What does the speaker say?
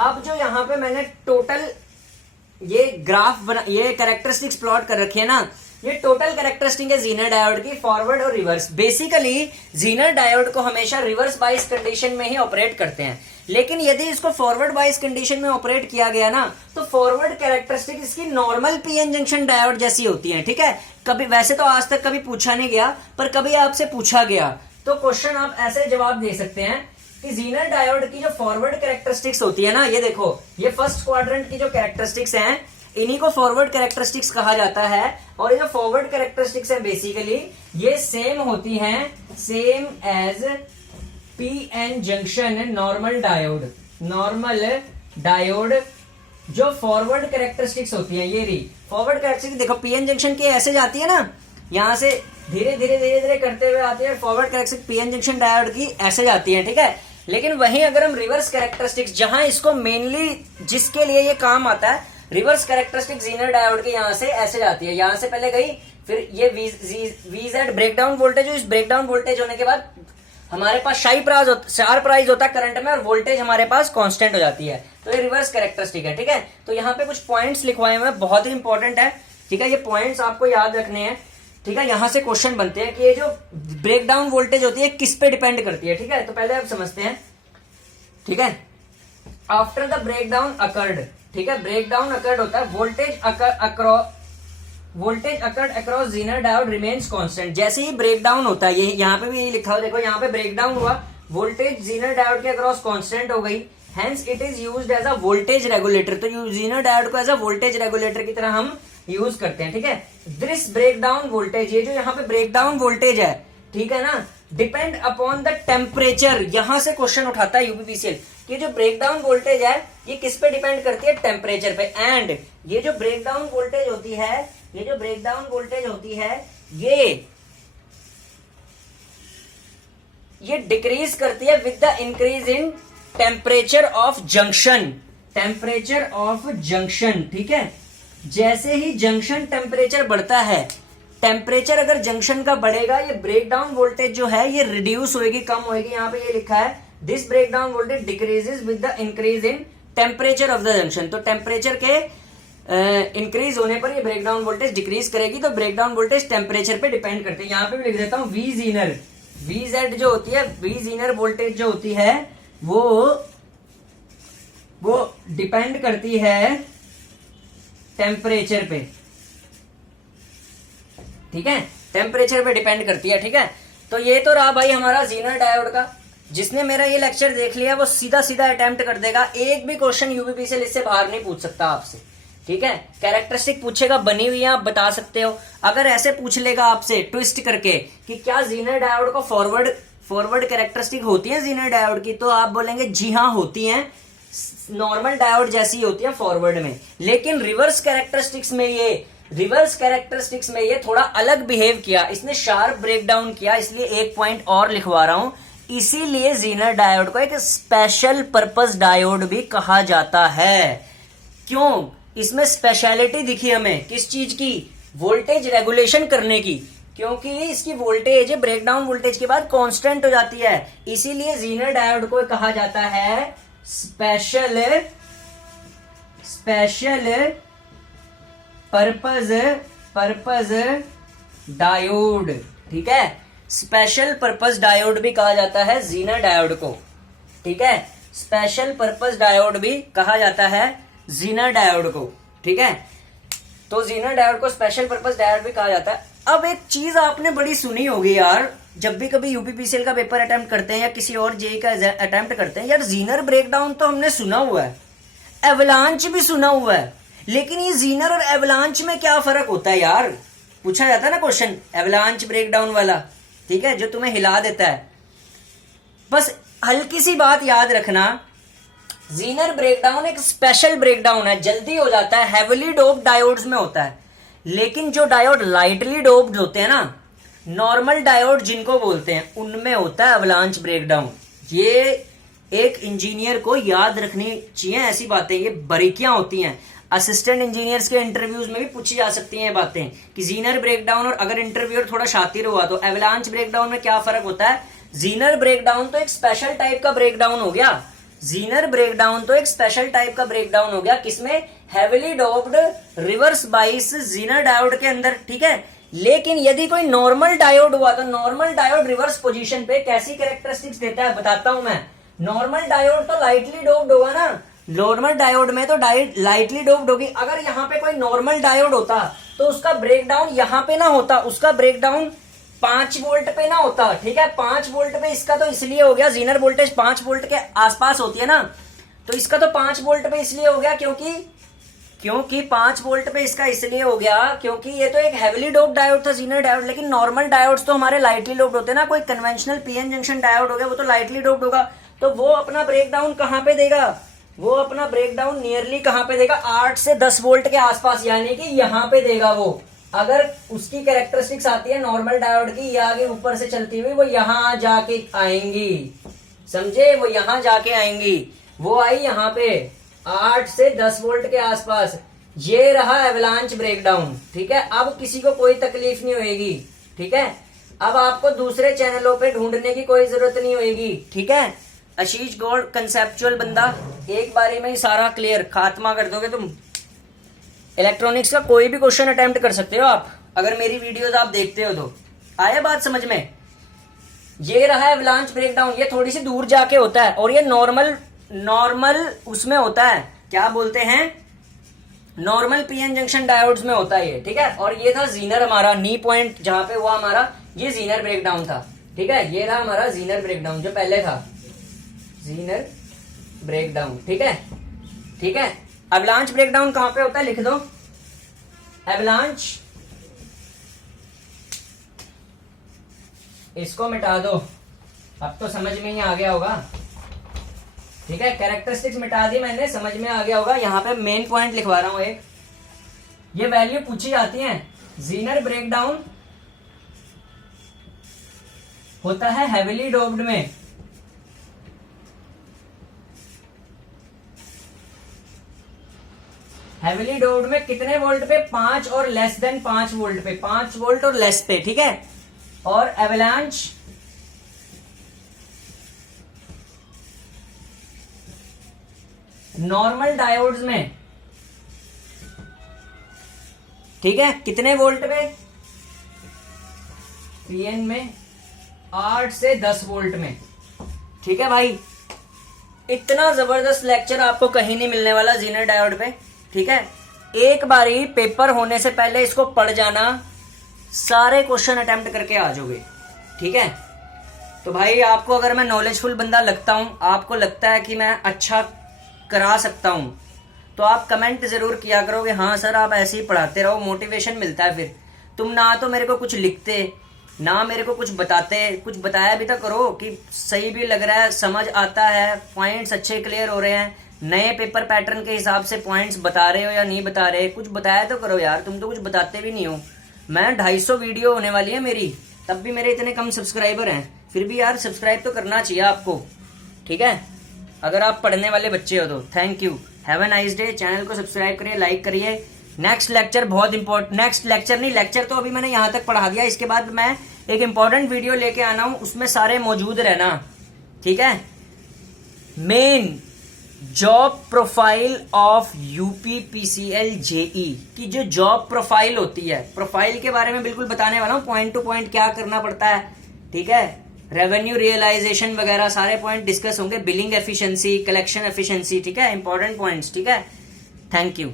अब जो यहाँ पे मैंने टोटल ये ग्राफ बना, ये कैरेक्टरिस्टिक्स प्लॉट कर रखी है ना, ये टोटल कैरेक्टरिस्टिक है जीनर डायोड की, फॉरवर्ड और रिवर्स। बेसिकली जीनर डायोड को हमेशा रिवर्स बाइस कंडीशन में ही ऑपरेट करते हैं, लेकिन यदि इसको फॉरवर्ड बाइस कंडीशन में ऑपरेट किया गया ना, तो फॉरवर्ड कैरेक्टरिस्टिक इसकी नॉर्मल पीएन जंक्शन डायोड जैसी होती है। ठीक है, कभी वैसे तो आज तक कभी पूछा नहीं गया, पर कभी आपसे पूछा गया तो क्वेश्चन आप ऐसे जवाब दे सकते हैं कि जीनर डायोड की जो फॉरवर्ड कैरेक्टरिस्टिक्स होती है ना, ये देखो, ये फर्स्ट क्वाड्रेंट की जो कैरेक्टरिस्टिक्स हैं, इन्हीं को फॉरवर्ड कैरेक्टरिस्टिक्स कहा जाता है। और ये जो फॉरवर्ड कैरेक्टरिस्टिक्स है बेसिकली ये सेम होती हैं, same as PN junction normal diode. Normal diode जो फॉरवर्ड कैरेक्टरिस्टिक्स होती है, ये रही फॉरवर्ड कैरेक्टरिस्टिक्स। देखो पीएन जंक्शन की ऐसे जाती है ना, यहां से धीरे धीरे धीरे धीरे करते हुए आती है, forward characteristic PN junction diode की ऐसे जाती है। ठीक है, लेकिन वहीं अगर हम रिवर्स कैरेक्टरिस्टिक्स, जहां इसको मेनली जिसके लिए ये काम आता है, रिवर्स कैरेक्टरिस्टिक जीनर डायोड की यहाँ से ऐसे जाती है, यहाँ से पहले गई, फिर ये वीजेड ब्रेकडाउन वोल्टेज, इस ब्रेकडाउन वोल्टेज होने के बाद हमारे पास शार्प प्राइज होता है करंट में, और वोल्टेज हमारे पास कांस्टेंट हो जाती है। तो ये रिवर्स कैरेक्टरिस्टिक है। ठीक है, तो यहाँ पे कुछ पॉइंट्स लिखवाए हुए हैं, बहुत ही इंपॉर्टेंट है। ठीक है, ये पॉइंट्स आपको याद रखने हैं। ठीक है, यहां से क्वेश्चन बनते हैं कि ये जो ब्रेकडाउन वोल्टेज होती है किस पे डिपेंड करती है। ठीक है, तो पहले आप समझते हैं। ठीक है, आफ्टर द ब्रेकडाउन अकर्ड, ठीक है, ब्रेकडाउन अकर्ड होता है, voltage occurred across Zener diode remains constant. जैसे ही ब्रेकडाउन होता है, ये यहाँ पे भी यही लिखा हुआ, देखो यहाँ पे ब्रेकडाउन हुआ, वोल्टेज जीनर डायोड के अक्रॉस कांस्टेंट हो गई, hence it is used as a voltage regulator. तो जीनर डायोड को एज अ वोल्टेज रेगुलेटर की तरह हम यूज करते हैं। ठीक है, दिस ब्रेकडाउन वोल्टेज, ये जो यहाँ पे ब्रेकडाउन वोल्टेज है, ठीक है ना, डिपेंड अपॉन द टेम्परेचर। यहां से क्वेश्चन उठाता है यूपीपीसीएल कि जो ब्रेकडाउन वोल्टेज है ये किस पे डिपेंड करती है, टेम्परेचर पे। एंड ये जो ब्रेकडाउन वोल्टेज होती है, ये जो ब्रेकडाउन वोल्टेज होती है, ये डिक्रीज करती है with the increase in temperature of junction, temperature of junction. ठीक है, जैसे ही जंक्शन टेम्परेचर बढ़ता है, टेम्परेचर अगर जंक्शन का बढ़ेगा, ये ब्रेकडाउन वोल्टेज जो है ये रिड्यूस होगी, कम होगी। यहाँ पे ये लिखा है this breakdown voltage decreases with the increase in temperature of the junction. तो टेम्परेचर के इंक्रीज होने पर ये ब्रेकडाउन वोल्टेज डिक्रीज करेगी। तो ब्रेकडाउन वोल्टेज टेम्परेचर पे डिपेंड करते हैं। यहाँ पे भी लिख देता हूँ वी जीनर, वी जेड जो होती है, वी जीनर वोल्टेज जो होती है वो डिपेंड करती है टेम्परेचर पे। ठीक है, टेम्परेचर पे डिपेंड करती है। ठीक है, तो ये तो रहा भाई हमारा जीनर डायोड का। जिसने मेरा ये लेक्चर देख लिया वो सीधा सीधा अटेम्प्ट कर देगा, एक भी क्वेश्चन यूपीपीसीएल इससे बाहर नहीं पूछ सकता आपसे। ठीक है, कैरेक्टरिस्टिक पूछेगा, बनी हुई है, आप बता सकते हो। अगर ऐसे पूछ लेगा आपसे ट्विस्ट करके कि क्या जीनर डायोड को फॉरवर्ड कैरेक्टरिस्टिक होती है जीनर डायोड की, तो आप बोलेंगे जी हाँ होती है, नॉर्मल डायोड जैसी होती है फॉरवर्ड में। लेकिन रिवर्स कैरेक्टरिस्टिक्स में ये थोड़ा अलग बिहेव किया, इसने शार्प ब्रेकडाउन किया, इसलिए एक पॉइंट और लिखवा रहा हूं। इसीलिए जीनर डायोड को एक स्पेशल पर्पस डायोड भी कहा जाता है। क्यों? इसमें स्पेशलिटी दिखी हमें, किस चीज की? वोल्टेज रेगुलेशन करने की, क्योंकि इसकी वोल्टेज ब्रेकडाउन वोल्टेज के बाद कांस्टेंट हो जाती है। इसीलिए जीनर डायोड को कहा जाता है स्पेशल पर्पस डायोड। ठीक है, स्पेशल पर्पस डायोड भी कहा जाता है जीनर डायोड को। ठीक है, स्पेशल पर्पस डायोड भी कहा जाता है जीनर डायोड को। ठीक है, तो जीनर डायोड को स्पेशल पर्पस डायोड भी कहा जाता है। अब एक चीज आपने बड़ी सुनी होगी यार, जब भी कभी यूपीपीसीएल का पेपर अटेम्प्ट करते हैं या किसी और जेई का अटेम्प्ट करते हैं, यार जीनर ब्रेकडाउन तो हमने सुना हुआ है, एवलांच भी सुना हुआ है, लेकिन ये जीनर और एवलांच में क्या फर्क होता है यार? पूछा जाता है ना क्वेश्चन, एवलांच ब्रेकडाउन वाला। ठीक है, जो तुम्हें हिला देता है। बस हल्की सी बात याद रखना, जीनर ब्रेकडाउन एक स्पेशल ब्रेकडाउन है, जल्दी हो जाता है, हेविली डोप्ड डायोड्स में होता है। लेकिन जो डायोड लाइटली डोप्ड होते हैं ना, नॉर्मल डायोड जिनको बोलते हैं, उनमें होता है अवलांच ब्रेकडाउन। ये एक इंजीनियर को याद रखनी चाहिए ऐसी बातें, ये बारीकियां होती हैं। असिस्टेंट इंजीनियर्स के इंटरव्यूज में भी पूछी जा सकती हैं बातें कि जीनर ब्रेकडाउन, और अगर इंटरव्यूअर थोड़ा शातिर हुआ तो एवलांच ब्रेकडाउन में क्या फर्क होता है। जीनर ब्रेकडाउन तो एक स्पेशल टाइप का ब्रेकडाउन हो गया, जीनर ब्रेकडाउन तो एक स्पेशल टाइप का ब्रेकडाउन हो गया, किसमें? Heavily doped reverse bias Zener diode के अंदर, ठीक है। लेकिन यदि कोई नॉर्मल डायोड हुआ तो नॉर्मल डायोड रिवर्स पोजीशन पे कैसी कैरेक्टरिस्टिक्स देता है बताता हूं मैं। नॉर्मल डायोड तो लाइटली डोप्ड होगा ना, नॉर्मल डायोड में तो लाइटली डोप्ड होगी। अगर यहाँ पे कोई नॉर्मल डायोड होता तो उसका ब्रेकडाउन यहाँ पे ना होता, उसका ब्रेकडाउन 5 वोल्ट पे ना होता, ठीक है। 5 वोल्ट पे इसका तो इसलिए हो गया, जीनर वोल्टेज 5 वोल्ट के आसपास होती है ना, तो इसका तो 5 वोल्ट पे इसलिए हो गया क्योंकि 5 वोल्ट पे इसका इसलिए हो गया क्योंकि ये तो एक हेविली डोप डायोड था, जीनर डायोड। लेकिन नॉर्मल डायोड्स तो हमारे लाइटली डोप्ड होते हैं ना, कोई कन्वेंशनल पीएन जंक्शन डायोड हो गया वो तो लाइटली डोप्ड होगा, तो वो अपना ब्रेकडाउन कहां पे देगा? वो अपना ब्रेकडाउन नियरली कहां पे देगा? 8 से 10 वोल्ट के आसपास, यानी कि यहां पे देगा वो। अगर उसकी कैरेक्टरिस्टिक्स आती है नॉर्मल डायोड की, ये आगे ऊपर से चलती हुई वो यहां जाके आएंगी, समझे? वो यहां जाके आएंगी, वो आई यहां पे 8 से 10 वोल्ट के आसपास। ये रहा एवलांच ब्रेकडाउन, ठीक है। अब किसी को कोई तकलीफ नहीं होगी, ठीक है। अब आपको दूसरे चैनलों पे ढूंढने की कोई जरूरत नहीं होगी, ठीक है। आशीष गौड़ कंसेप्चुअल बंदा, एक बारी में ही सारा क्लियर खात्मा कर दोगे तुम। इलेक्ट्रॉनिक्स का कोई भी क्वेश्चन अटेम्प्ट कर सकते हो आप, अगर मेरी वीडियोस आप देखते हो तो। आया बात समझ में? ये रहा एवलांच ब्रेकडाउन, ये थोड़ी सी दूर जाके होता है और ये नॉर्मल उसमें होता है, क्या बोलते हैं, नॉर्मल पीएन जंक्शन डायोड्स में होता है ये, ठीक है। और ये था जीनर हमारा, नी पॉइंट जहां पे हुआ हमारा, ये जीनर ब्रेकडाउन था, ठीक है। ये रहा हमारा जीनर ब्रेकडाउन जो पहले था, जीनर ब्रेकडाउन, ठीक है, ठीक है। एवलांच ब्रेकडाउन कहां पे होता है लिख दो, एवलांच, इसको मिटा दो, अब तो समझ में ही आ गया होगा, ठीक है। कैरेक्टरिस्टिक्स मिटा दी मैंने, समझ में आ गया होगा। यहां पे मेन पॉइंट लिखवा रहा हूं एक, ये वैल्यू पूछी जाती है। जीनर ब्रेकडाउन होता है हेविली डोप्ड में, हेविली डोप्ड में कितने वोल्ट पे? 5 और लेस देन 5 वोल्ट पे, 5 वोल्ट और लेस पे, ठीक है। और एवलांच नॉर्मल डायोड्स में, ठीक है, कितने वोल्ट पे? पीएन में 8 से 10 वोल्ट में, ठीक है भाई। इतना जबरदस्त लेक्चर आपको कहीं नहीं मिलने वाला जीनर डायोड पे, ठीक है। एक बारी पेपर होने से पहले इसको पढ़ जाना, सारे क्वेश्चन अटेम्प्ट करके आ जाओगे, ठीक है। तो भाई आपको अगर मैं नॉलेजफुल बंदा लगता हूं, आपको लगता है कि मैं अच्छा करा सकता हूं, तो आप कमेंट जरूर किया करो कि हाँ सर आप ऐसे ही पढ़ाते रहो, मोटिवेशन मिलता है। फिर तुम ना तो मेरे को कुछ लिखते, ना मेरे को कुछ बताते, कुछ बताया भी तो करो कि सही भी लग रहा है, समझ आता है, पॉइंट्स अच्छे क्लियर हो रहे हैं, नए पेपर पैटर्न के हिसाब से पॉइंट्स बता रहे हो या नहीं बता रहे, कुछ बताया तो करो यार। तुम तो कुछ बताते भी नहीं हो। मैं 250 वीडियो होने वाली है मेरी, तब भी मेरे इतने कम सब्सक्राइबर हैं, फिर भी यार सब्सक्राइब तो करना चाहिए आपको, ठीक है, अगर आप पढ़ने वाले बच्चे हो तो। Thank you, have a nice day. Channel को सब्सक्राइब करिए, लाइक करिए। नेक्स्ट लेक्चर बहुत इंपॉर्टेंट, नेक्स्ट लेक्चर नहीं, लेक्चर तो अभी मैंने यहाँ तक पढ़ा दिया, इसके बाद मैं एक इंपॉर्टेंट वीडियो लेके आना हूं, उसमें सारे मौजूद रहना, ठीक है। Main job profile of UPPCL JE की जो जॉब प्रोफाइल होती है, प्रोफाइल के बारे में बिल्कुल बताने वाला हूं, पॉइंट टू पॉइंट क्या करना पड़ता है, ठीक है। रेवेन्यू रियलाइजेशन वगैरह सारे पॉइंट डिस्कस होंगे, बिलिंग एफिशिएंसी, कलेक्शन एफिशिएंसी, ठीक है, इंपॉर्टेंट पॉइंट्स, ठीक है। Thank you.